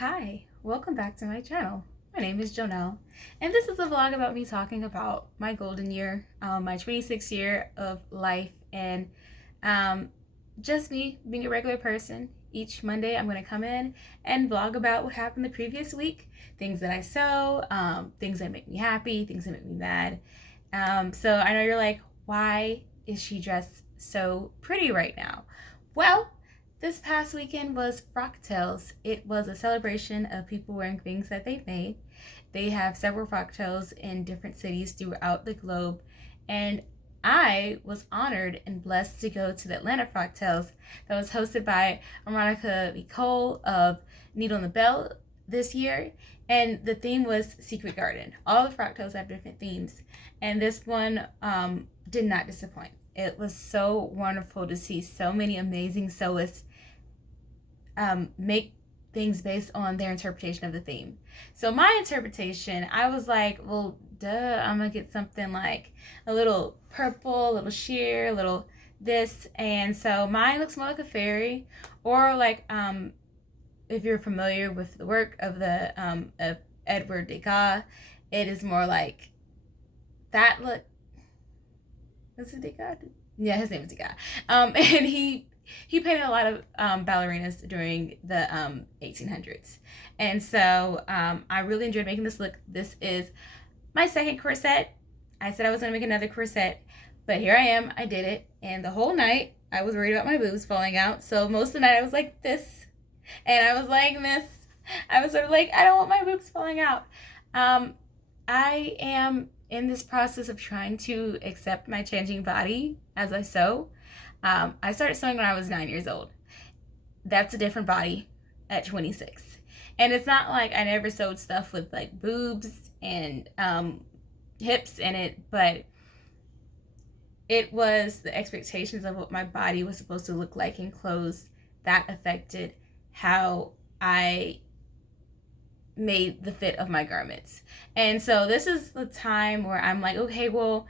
Hi, welcome back to my channel. My name is Jonelle, and this is a vlog about me talking about my golden year, my 26th year of life, and just me being a regular person. Each Monday, I'm going to come in and vlog about what happened the previous week, things that I sew, things that make me happy, things that make me mad. So I know you're like, why is she dressed so pretty right now? Well, this past weekend was Frocktails. It was a celebration of people wearing things that they've made. They have several Frocktails in different cities throughout the globe, and I was honored and blessed to go to the Atlanta Frocktails that was hosted by Monica Nicole of Needle in the Bell this year, and the theme was Secret Garden. All the Frocktails have different themes, and this one did not disappoint. It was so wonderful to see so many amazing sewists make things based on their interpretation of the theme. So my interpretation, I was like, well, duh, I'm gonna get something like a little purple, a little sheer, a little this. And so mine looks more like a fairy, or like if you're familiar with the work of the of Edward Degas, it is more like that look. Was it Degas? Yeah, his name is Degas. And he painted a lot of ballerinas during the 1800s. And so I really enjoyed making this look. This is my second corset. I said I was going to make another corset, but here I am. I did it. And the whole night, I was worried about my boobs falling out. So most of the night, I was like this. And I was like this. I was sort of like, I don't want my boobs falling out. I am in this process of trying to accept my changing body as I sew. I started sewing when I was 9 years old. That's a different body at 26. And it's not like I never sewed stuff with like boobs and hips in it, but it was the expectations of what my body was supposed to look like in clothes that affected how I made the fit of my garments. And so this is the time where I'm like, okay, well,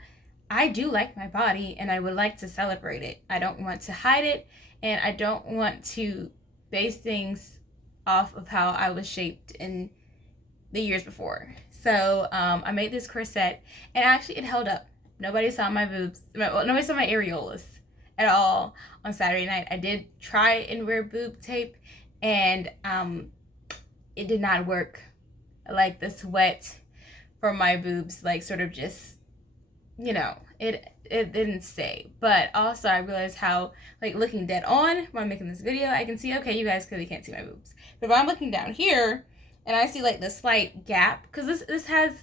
I do like my body and I would like to celebrate it. I don't want to hide it, and I don't want to base things off of how I was shaped in the years before. So I made this corset, and actually it held up. Nobody saw my boobs. Well, nobody saw my areolas at all on Saturday night. I did try and wear boob tape, and it did not work. Like the sweat from my boobs, like sort of just, you know, it didn't stay. But also I realized how, like, looking dead on when I'm making this video, I can see, okay, you guys clearly can't see my boobs. But if I'm looking down here and I see like the slight gap, because this has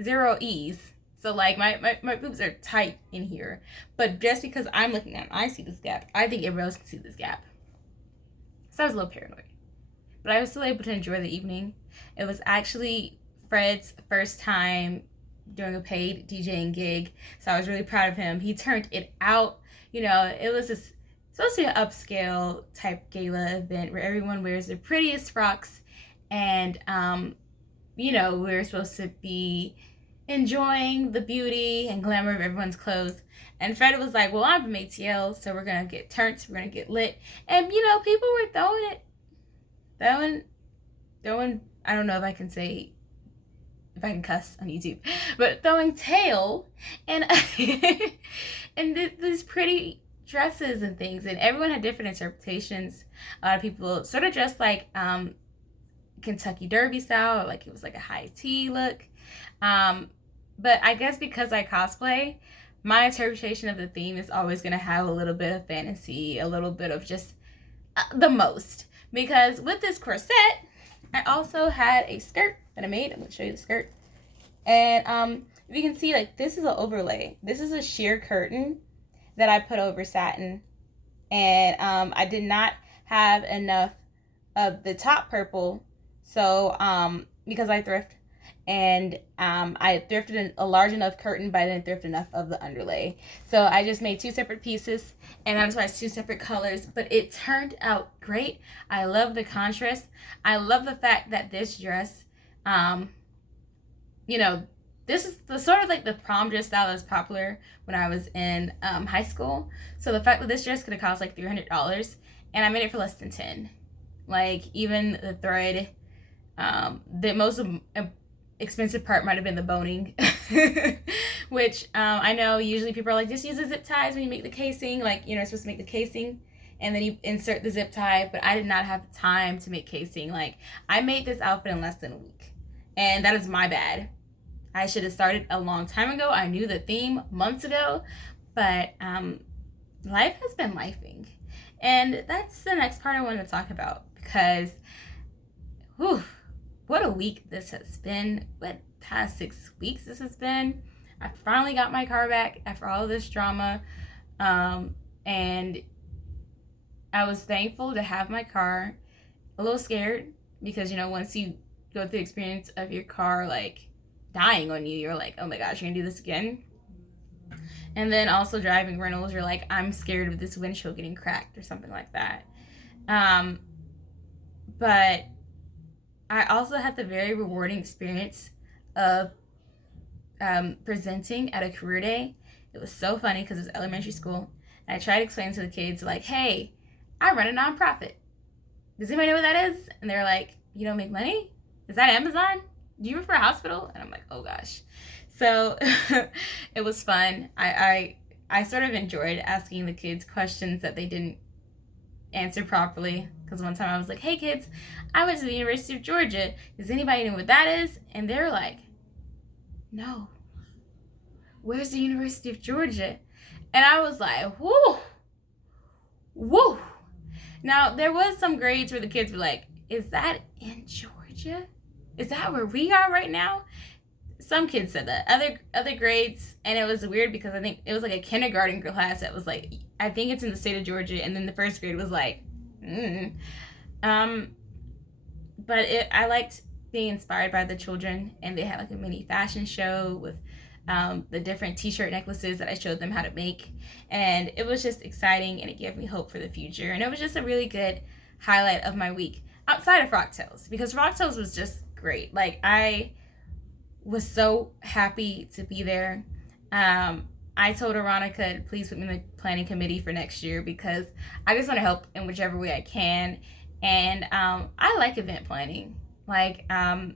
0 ease. So like my boobs are tight in here. But just because I'm looking down, I see this gap. I think everyone else can see this gap. So I was a little paranoid. But I was still able to enjoy the evening. It was actually Fred's first time doing a paid DJing gig, so I was really proud of him. He turned it out. You know, it was supposed to be an upscale type gala event where everyone wears their prettiest frocks, and you know, we're supposed to be enjoying the beauty and glamour of everyone's clothes. And Fred was like, well, I'm from ATL, so we're gonna get turned, we're gonna get lit. And you know, people were throwing, I don't know if I can say, if I can cuss on YouTube, but throwing tail and and these pretty dresses and things, and everyone had different interpretations. A lot of people sort of dressed like Kentucky Derby style, or like it was like a high tea look. But I guess because I cosplay, my interpretation of the theme is always gonna have a little bit of fantasy, a little bit of just the most. Because with this corset, I also had a skirt that I made. I'm gonna show you the skirt. And if you can see, like, this is an overlay. This is a sheer curtain that I put over satin. And I did not have enough of the top purple, so because I thrift, and I thrifted a large enough curtain, but I didn't thrift enough of the underlay. So I just made 2 separate pieces, and that's why it's 2 separate colors, but it turned out great. I love the contrast. I love the fact that this dress, you know, this is the sort of like the prom dress style that's popular when I was in high school. So the fact that this dress could have cost like $300, and I made it for less than 10. Like, even the thread The most expensive part might have been the boning, which I know usually people are like, just use the zip ties when you make the casing. Like, you're supposed to make the casing and then you insert the zip tie, but I did not have time to make casing. Like, I made this outfit in less than a week, and that is my bad. I should have started a long time ago. I knew the theme months ago, but life has been lifing. And that's the next part I want to talk about, because whew, what a week this has been. What past 6 weeks this has been. I finally got my car back after all of this drama, and I was thankful to have my car. A little scared because, once you go through the experience of your car like dying on you, you're like, oh my gosh, you're gonna do this again. And then also driving rentals, you're like, I'm scared of this windshield getting cracked or something like that. But I also had the very rewarding experience of presenting at a career day. It was so funny because it was elementary school. And I tried to explain to the kids, like, hey, I run a nonprofit. Does anybody know what that is? And they're like, you don't make money? Is that Amazon? Do you work for a hospital? And I'm like, oh gosh. So it was fun. I sort of enjoyed asking the kids questions that they didn't answer properly. Because one time I was like, hey kids, I went to the University of Georgia. Does anybody know what that is? And they're like, no. Where's the University of Georgia? And I was like, whoo, whoo. Now, there was some grades where the kids were like, is that in Georgia? Is that where we are right now? Some kids said that. Other grades, and it was weird because I think it was like a kindergarten class that was like, I think it's in the state of Georgia, and then the first grade was like, But I liked being inspired by the children, and they had like a mini fashion show with the different t-shirt necklaces that I showed them how to make, and it was just exciting, and it gave me hope for the future, and it was just a really good highlight of my week outside of Frocktails, because Frocktails was just great. Like, I was so happy to be there. I told Veronica to please put me in the planning committee for next year because I just want to help in whichever way I can, and I like event planning. Like, I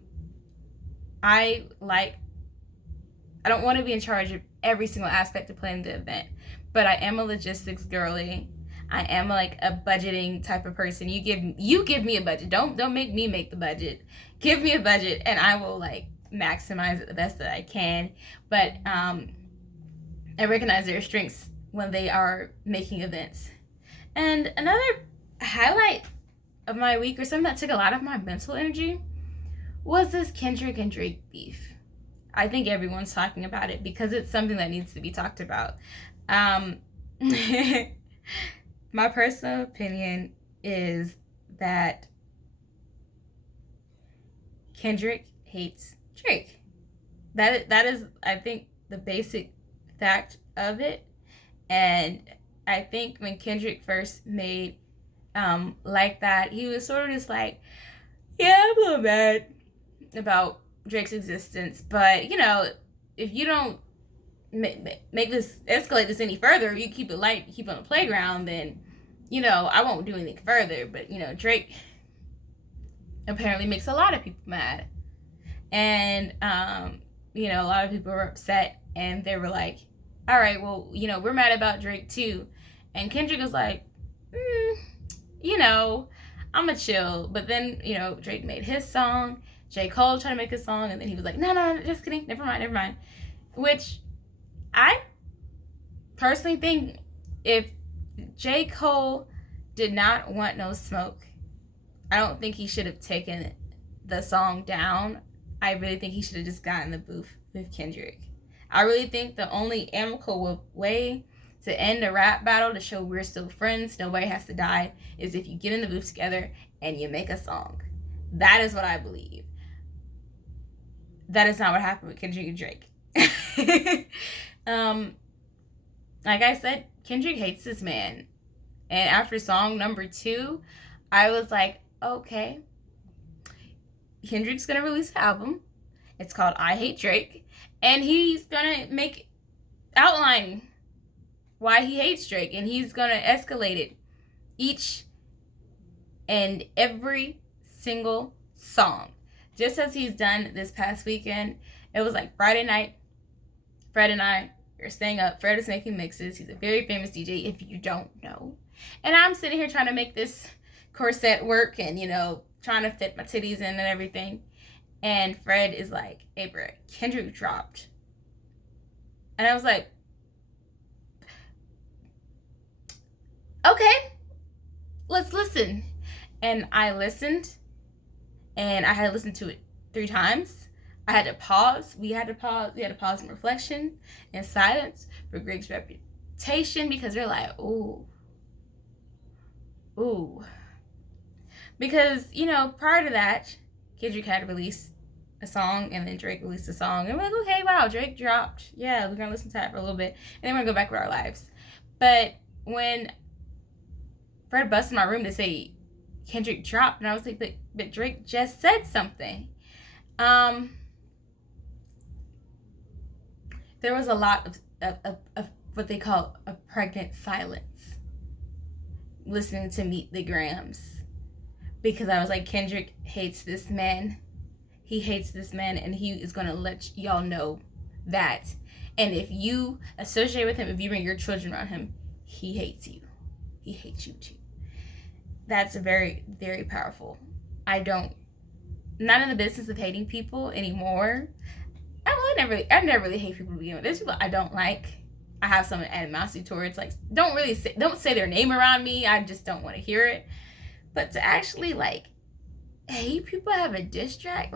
don't want to be in charge of every single aspect of planning the event, but I am a logistics girly. I am like a budgeting type of person. You give me a budget. Don't make me make the budget. Give me a budget and I will like maximize it the best that I can. But I recognize their strengths when they are making events. And another highlight of my week, or something that took a lot of my mental energy, was this Kendrick and Drake beef. I think everyone's talking about it because it's something that needs to be talked about. My personal opinion is that Kendrick hates Drake. That is, I think, the basic fact of it. And I think when Kendrick first made Like That, he was sort of just like, yeah, I'm a little mad about Drake's existence, but if you don't make this escalate this any further, you keep it light, keep it on the playground, then I won't do anything further. But Drake apparently makes a lot of people mad, and a lot of people were upset, and they were like, all right, well, we're mad about Drake too. And Kendrick was like, I'ma chill. But then Drake made his song, J. Cole tried to make a song, and then he was like, no, just kidding, never mind. Which I personally think, if J. Cole did not want no smoke, I don't think he should have taken the song down. I really think he should have just gotten in the booth with Kendrick. I really think the only amicable way to end a rap battle, to show we're still friends, nobody has to die, is if you get in the booth together and you make a song. That is what I believe. That is not what happened with Kendrick and Drake. Like I said, Kendrick hates this man. And after song number 2, I was like, okay, Kendrick's gonna release an album. It's called I Hate Drake. And he's gonna outline why he hates Drake. And he's gonna escalate it each and every single song. just as he's done this past weekend. It was like Friday night. Fred and I are staying up. Fred is making mixes. He's a very famous DJ, if you don't know. And I'm sitting here trying to make this corset work and, trying to fit my titties in and everything. And Fred is like, hey, bro, Kendrick dropped. And I was like, okay, let's listen. And I listened. And I had listened to it 3 times. I had to pause. We had to pause in reflection and silence for Greg's reputation, because they're like, ooh. Because, prior to that, Kendrick had released a song, and then Drake released a song. And we're like, okay, wow, Drake dropped. Yeah, we're going to listen to that for a little bit. And then we're going to go back with our lives. But when Fred busted my room to say Kendrick dropped, and I was like, but Drake just said something. There was a lot of what they call a pregnant silence listening to Meet the Grams, because I was like, Kendrick hates this man. He hates this man, and he is going to let y'all know that. And if you associate with him, if you bring your children around him, he hates you. He hates you too. That's very, very powerful. Not in the business of hating people anymore. I never really hate people to begin with. There's people I don't like. I have some animosity towards. Like, don't say their name around me. I just don't want to hear it. But to actually hate people, have a diss track,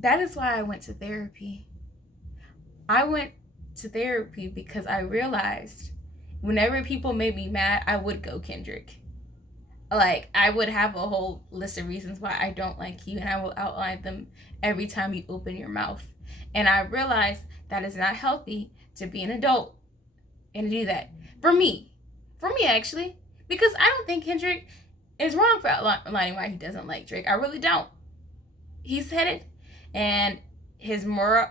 that is why I went to therapy. I went to therapy because I realized whenever people made me mad, I would go Kendrick. I would have a whole list of reasons why I don't like you, and I will outline them every time you open your mouth. And I realized that is not healthy to be an adult and to do that. For me actually, because I don't think Kendrick is wrong for outlining why he doesn't like Drake. I really don't. He said it, and his morals,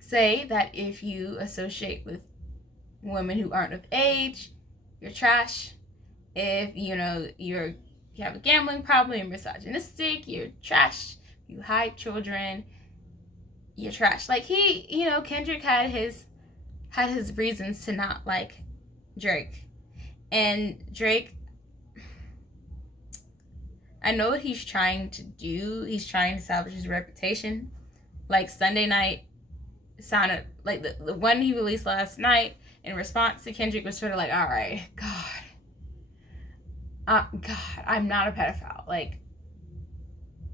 say that if you associate with women who aren't of age, you're trash. If you have a gambling problem, you're misogynistic, you're trash. You hide children, you're trash. Kendrick had his reasons to not like Drake. And Drake, I know what he's trying to do. He's trying to salvage his reputation. Sunday night sounded like the one he released last night in response to Kendrick was sort of like, all right, God, I'm not a pedophile.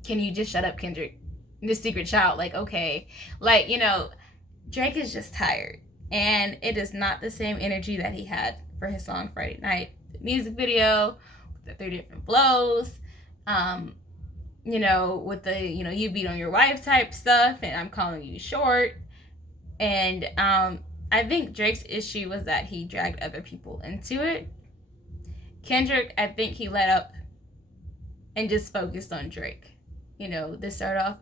Can you just shut up, Kendrick? The secret child. Okay. Drake is just tired. And it is not the same energy that he had for his song Friday Night. The music video, the 3 different flows, with the, you beat on your wife type stuff, and I'm calling you short. And I think Drake's issue was that he dragged other people into it. Kendrick, I think he let up and just focused on Drake. This started off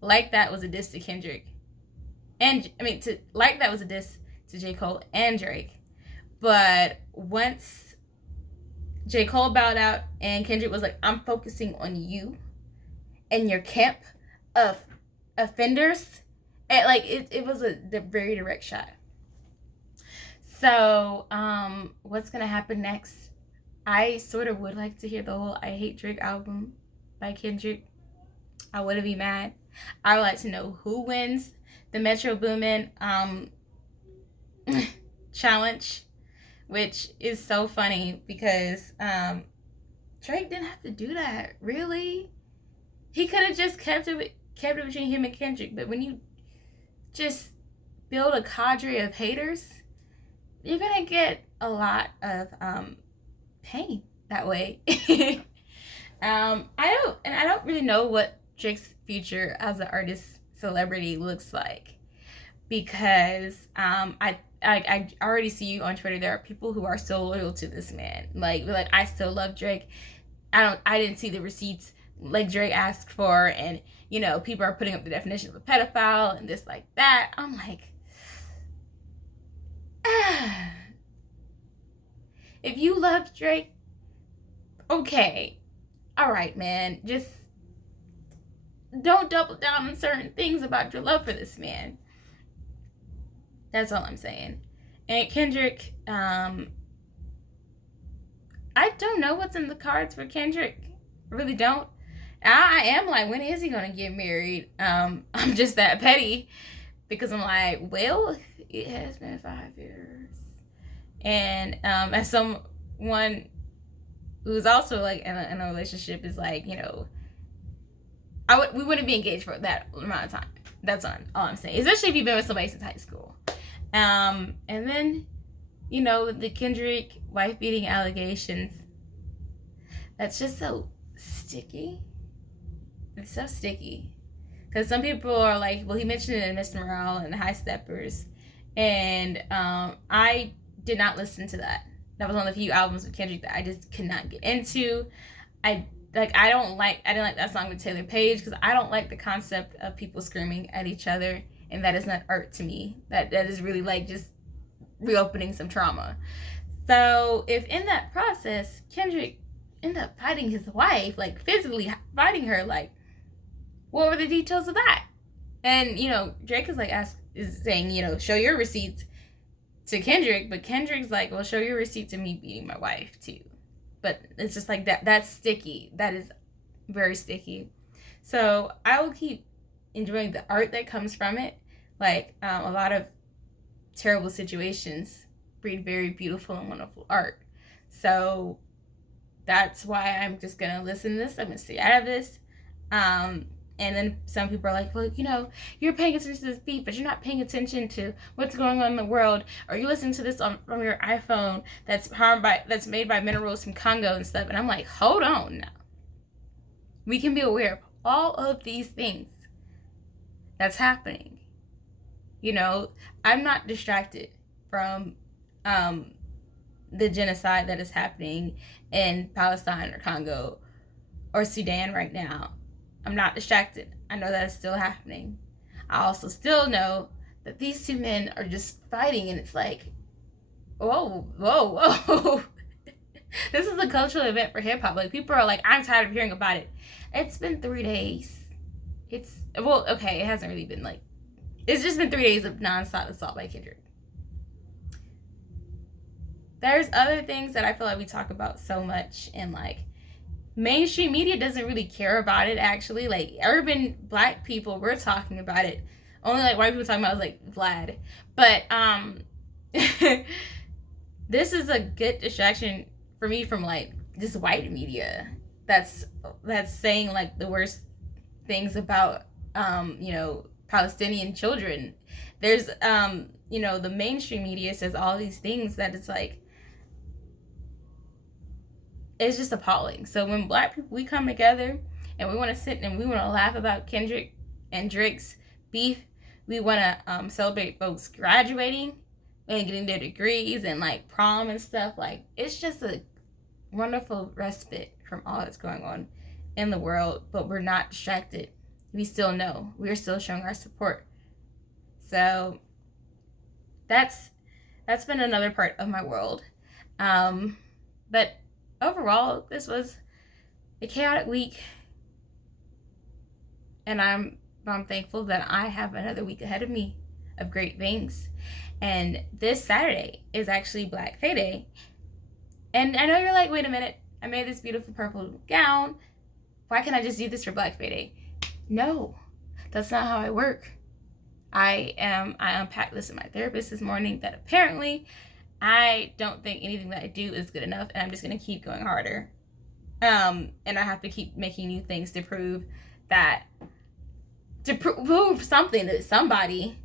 like that was a diss to Kendrick. And that was a diss to J. Cole and Drake. But once J. Cole bowed out and Kendrick was like, I'm focusing on you and your camp of offenders, it was a very direct shot. So what's gonna happen next? I sort of would like to hear the whole I Hate Drake album by Kendrick. I wouldn't be mad. I would like to know who wins the Metro Boomin challenge, which is so funny because Drake didn't have to do that. Really, he could have just kept it between him and Kendrick. But when you just build a cadre of haters, you're gonna get a lot of pain that way. I don't really know what Drake's future as an artist celebrity looks like, because I already see you on Twitter. There are people who are so loyal to this man. I still love Drake. I didn't see the receipts like Drake asked for, and people are putting up the definition of a pedophile and this like that. I'm like, If you love Drake, okay, all right, man, just don't double down on certain things about your love for this man. That's all I'm saying. And Kendrick, I don't know what's in the cards for Kendrick. I really don't. I am like, when is he gonna get married? I'm just that petty because I'm like, well, it has been 5 years, and as someone who's also like in a relationship is like, we wouldn't be engaged for that amount of time. That's all I'm saying. Especially if you've been with somebody since high school. And then, the Kendrick wife beating allegations. That's just so sticky. It's so sticky. Because some people are like, well, he mentioned it in Mr. Morale and the High Steppers. And I did not listen to that. That was one of the few albums of Kendrick that I just could not get into. I didn't like that song with Taylor Page because I don't like the concept of people screaming at each other, and that is not art to me. That is really like just reopening some trauma. So if in that process Kendrick ended up fighting his wife, like physically fighting her, like what were the details of that? And Drake is like saying, show your receipts to Kendrick, but Kendrick's like, well, show your receipt to me beating my wife too. But it's just like that's sticky. That is very sticky. So I will keep enjoying the art that comes from it. Like a lot of terrible situations breed very beautiful and wonderful art. So that's why I'm just gonna listen to this. I'm gonna stay out of this. And then some people are like, well, you're paying attention to this beat, but you're not paying attention to what's going on in the world. Or you're listening to this from your iPhone that's made by minerals from Congo and stuff. And I'm like, hold on now. We can be aware of all of these things that's happening. I'm not distracted from the genocide that is happening in Palestine or Congo or Sudan right now. I'm not distracted. I know that it's still happening. I also still know that these two men are just fighting, and it's like, whoa. This is a cultural event for hip hop. Like, people are like, I'm tired of hearing about it. It's been 3 days. It hasn't really been like, it's just been 3 days of nonstop assault by Kendrick. There's other things that I feel like we talk about so much, and like, mainstream media doesn't really care about it, actually. Like, urban black people, we're talking about it. Only like white people talking about it was like Vlad. But this is a good distraction for me from like just white media that's saying like the worst things about Palestinian children. There's the mainstream media says all these things that it's like, it's just appalling. So when black people, we come together and we want to sit and we want to laugh about Kendrick and Drake's beef, we want to celebrate folks graduating and getting their degrees and like prom and stuff. Like, it's just a wonderful respite from all that's going on in the world, but we're not distracted. We still know. We're still showing our support. So that's been another part of my world. But overall, this was a chaotic week, and I'm thankful that I have another week ahead of me of great things. And this Saturday is actually Black Fae Day. And I know you're like, wait a minute, I made this beautiful purple gown. Why can't I just do this for Black Fae Day? No, that's not how I work. I unpacked this with my therapist this morning that apparently I don't think anything that I do is good enough, and I'm just going to keep going harder. And I have to keep making new things to prove something to somebody.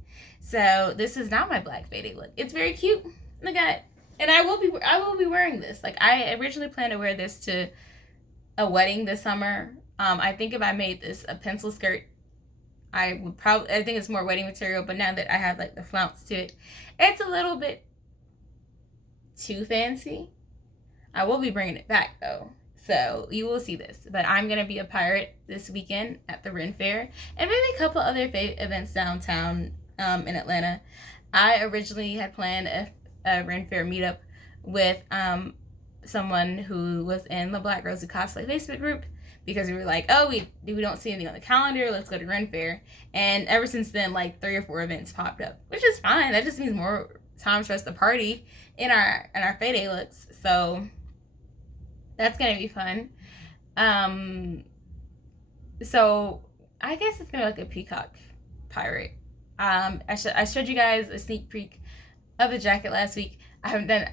So this is not my Black Fae Day look. It's very cute. Look at it. And I will be wearing this. Like, I originally planned to wear this to a wedding this summer. I think if I made this a pencil skirt, I think it's more wedding material, but now that I have like the flounce to it, it's a little bit too fancy. I will be bringing it back though, so you will see this. But I'm gonna be a pirate this weekend at the Ren Fair and maybe a couple other events downtown in Atlanta. I originally had planned a Ren Fair meetup with someone who was in the Black Girls Who Cosplay Facebook group, because we were like, oh, we don't see anything on the calendar, let's go to Ren Fair. And ever since then, like 3 or 4 events popped up, which is fine. That just means more time for us to party in our Fae Day looks. So that's gonna be fun. So I guess it's gonna be like a peacock pirate. I showed you guys a sneak peek of the jacket last week. I haven't done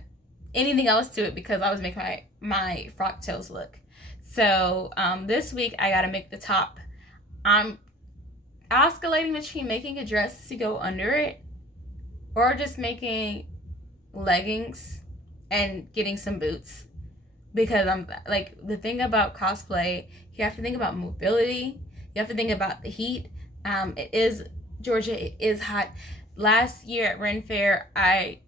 anything else to it because I was making my Frocktails look. So this week I gotta make the top. I'm oscillating between making a dress to go under it or just making leggings and getting some boots, because I'm like, the thing about cosplay, you have to think about mobility, you have to think about the heat. It is Georgia, it is hot. Last year at Ren Fair, I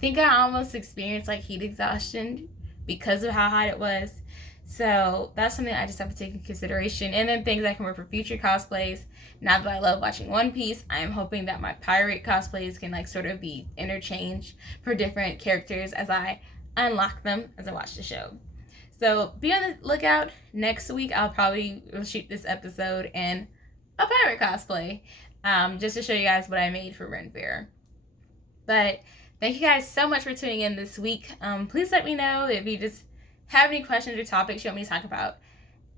think I almost experienced like heat exhaustion because of how hot it was. So that's something I just have to take into consideration. And then things I can wear for future cosplays. Now that I love watching One Piece, I am hoping that my pirate cosplays can like sort of be interchanged for different characters as I unlock them as I watch the show. So be on the lookout. Next week I'll probably shoot this episode in a pirate cosplay, just to show you guys what I made for Ren Fair. But thank you guys so much for tuning in this week. Please let me know if you just have any questions or topics you want me to talk about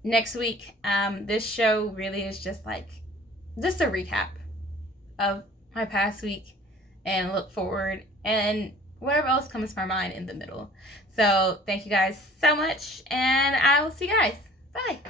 next week. This show really is just a recap of my past week and look forward and whatever else comes to my mind in the middle. So thank you guys so much, and I will see you guys. Bye.